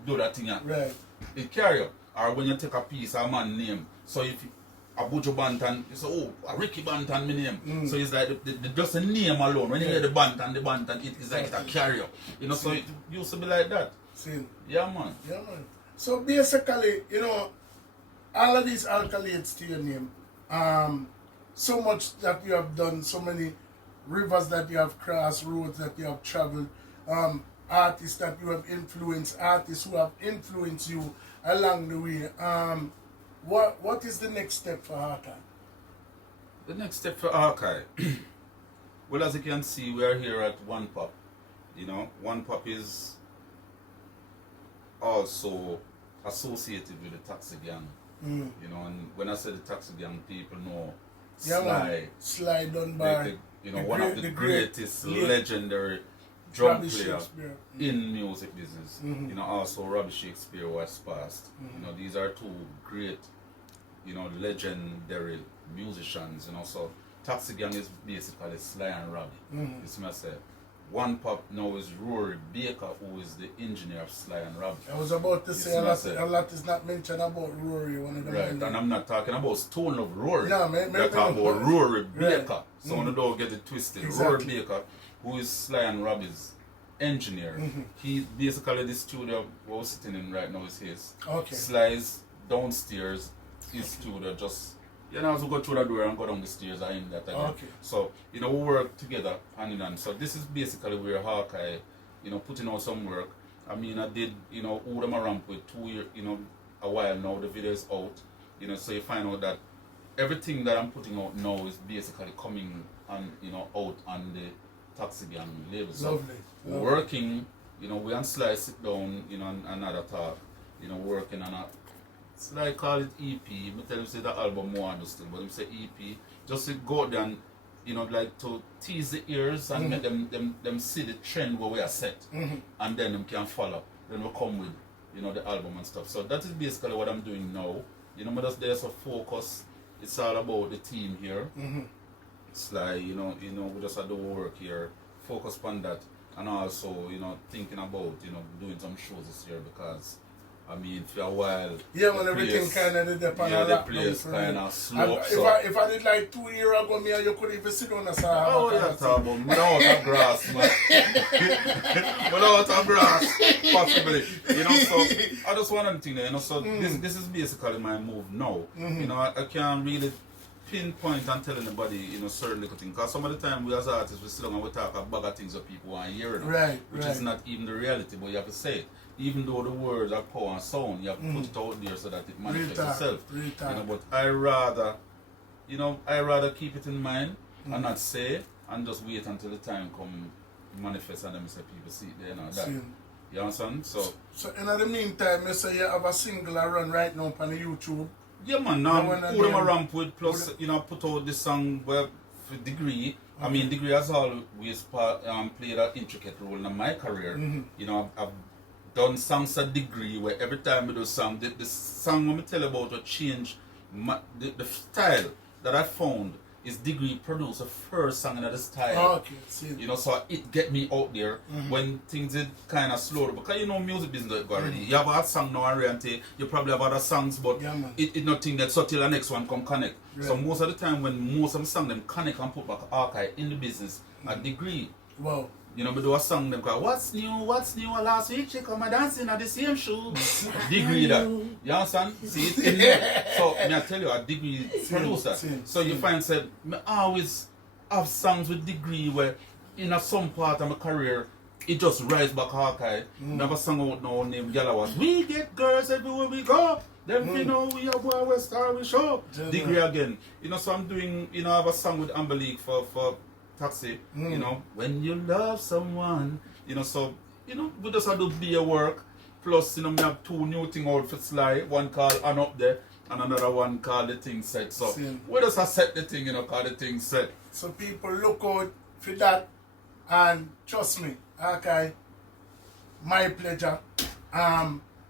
do that thing, right, it carry you. Or when you take a piece of a man name, so if a Bujo Bantan, you say, oh, a Ricky Bantan, my name. So it's like just a name alone. When you hear the Bantan, it is like a carrier. You know, so it used to be like that. See. Yeah, man. Yeah, man. So basically, you know, all of these accolades to your name, so much that you have done, so many rivers that you have crossed, roads that you have traveled, artists that you have influenced, artists who have influenced you along the way. What is the next step for Hawkeye? The next step for Hawkeye, well, as you can see, we are here at One Pop. You know, One Pop is also associated with the Taxi Gang. You know, and when I say the Taxi Gang, people know Sly Dunbar, you know, one of the greatest legendary drum player in music business. You know, also Robbie Shakespeare was passed. You know, these are two great, you know, legendary musicians. You know, so Taxi Gang is basically Sly and Robbie. This myself. One Pop now is Rory Baker, who is the engineer of Sly and Robbie. I was about to say a lot is not mentioned about Rory, one of the right, and I'm not talking about Stone Love Rory. No, I'm talking about Rory Baker. Right. So don't get it twisted. Exactly. Rory Baker, who is Sly and Robbie's engineer. He basically, the studio we're sitting in right now is his. Okay. Sly's downstairs, his studio, just, you know, as we go through the door and go down the stairs, I am that again. Okay. So, you know, we work together hand in hand. So this is basically where Hawkeye, you know, putting out some work. I mean, I did, you know, Who Them a Ramp with 2 years, you know, a while now. The video is out. You know, so you find out that everything that I'm putting out now is basically coming on, you know, out on the Taxi Gang label. So Lovely. Working, you know, we and Sly sit down, you know, and another talk, you know, working on a, Sly call it EP. I tell him say the album more understand, but him say EP. Just to go out there and, you know, like to tease the ears and make them see the trend where we are set. And then them can follow. Then we come with, you know, the album and stuff. So that is basically what I'm doing now. You know, but there's a focus. It's all about the team here. It's like, you know, we just have to work here, focus on that, and also, you know, thinking about, you know, doing some shows this year, because I mean, for a while. Yeah, man, everything kind of did depend on the place kind of slow. If I did like 2 years ago, me and you could even sit on the side. Oh, yeah, talk about without a grass, man. Without a grass, possibly. You know, so I just want to think that, you know, so this is basically my move now. You know, I can't really pinpoint and tell anybody, you know, certain little things. Because some of the time we as artists, we sit down and we talk about bag of things that people want to hear. Right, which is not even the reality, but you have to say it. Even though the words are power and sound, you have to put it out there so that it manifests itself. You know, but I rather keep it in mind and not say it and just wait until the time come manifest and then say people see it there and all that. You understand? So in the meantime, you say you have a single I run right now on YouTube. Yeah, man, now who them a ramp with, plus, you know, put out this song where for Degree. I mean, Degree has always played an intricate role in my career. You know, I've done songs at Degree where every time I do a song, the song when I tell about will change the style that I found is Degree produced the first song in the style. Okay, you know, so it get me out there when things is kind of slow. Because you know, music business already. You have a song now and you probably have other songs, but it nothing that so till the next one come connect. So most of the time when most of the songs them connect and put back Hawkeye in the business at Degree. Wow. You know, we do a song them called What's New? Last week she come a dancing at the same shoe. Degree that. You understand? See it in there. So I tell you, a Degree producer. So you find that I always have songs with Degree where in some part of my career it just rise back Hawkeye. Never song out now named Galawas. We get girls everywhere we go. Them you know we are boy West Star we show. Degree again. You know, so I'm doing, you know, I have a song with Amber League for Taxi, you know, when you love someone, you know, so, you know, we just have to be a work. Plus, you know, we have 2 new things out for Sly, one called And Up There, and another one called The Thing Set. So, we just have set the thing, you know, called The Thing Set. So, people look out for that, and trust me, okay, my pleasure.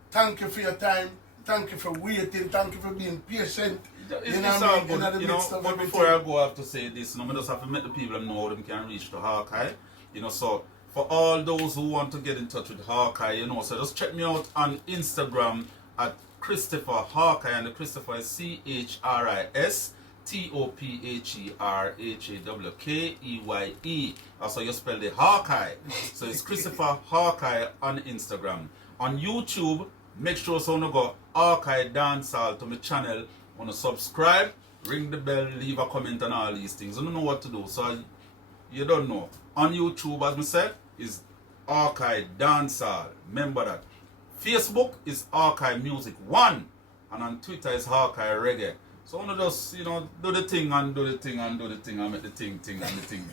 Thank you for your time, thank you for waiting, thank you for being patient. It's all good, you know, but before I go, I have to say this, you know, I just have to make the people know them can reach the Hawkeye, you know, so for all those who want to get in touch with Hawkeye, you know, so just check me out on Instagram at Christopher Hawkeye, and the Christopher is CHRISTOPHERHAWKEYE, also you spell the Hawkeye, so it's Christopher Hawkeye on Instagram. On YouTube, make sure so you go Hawkeye Dancehall to my channel. Want to subscribe, ring the bell, leave a comment on all these things. I don't know what to do, so you don't know. On YouTube, as I said, is Hawkeye Dancehall. Remember that. Facebook is Hawkeye Music 1, and on Twitter is Hawkeye Reggae. So I want to just, you know, do the thing and do the thing and do the thing and make the thing and the thing.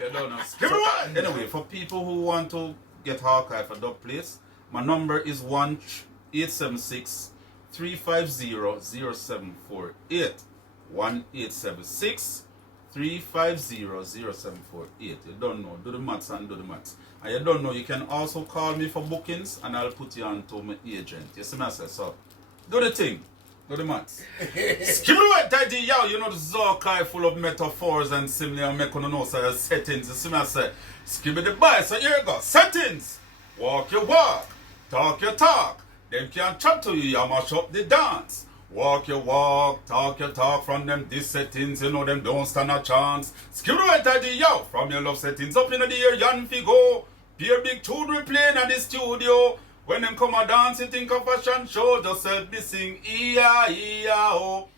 You don't know. So, anyway, for people who want to get Hawkeye for dub place, my number is 1-876 350-0748. 1-876 350-0748. You don't know, do the maths and do the maths. And you don't know, you can also call me for bookings and I'll put you on to my agent. You see me, I say, so do the thing, do the maths. Skip it, daddy, yo, you know the Hawkeye full of metaphors and simile and make on know so settings. You see me, I say, skip it the boy, so here you go. Settings, walk your walk, talk your talk. Them can't chat to you, you mash up the dance. Walk your walk, talk your talk. From them these settings, you know them don't stand a chance. Skill right at the yo, from your love settings up in the air, Jan FECO. Peer big tune we playing at the studio. When them come a dance, you think of fashion show. Just help me sing, E-A-E-A-O.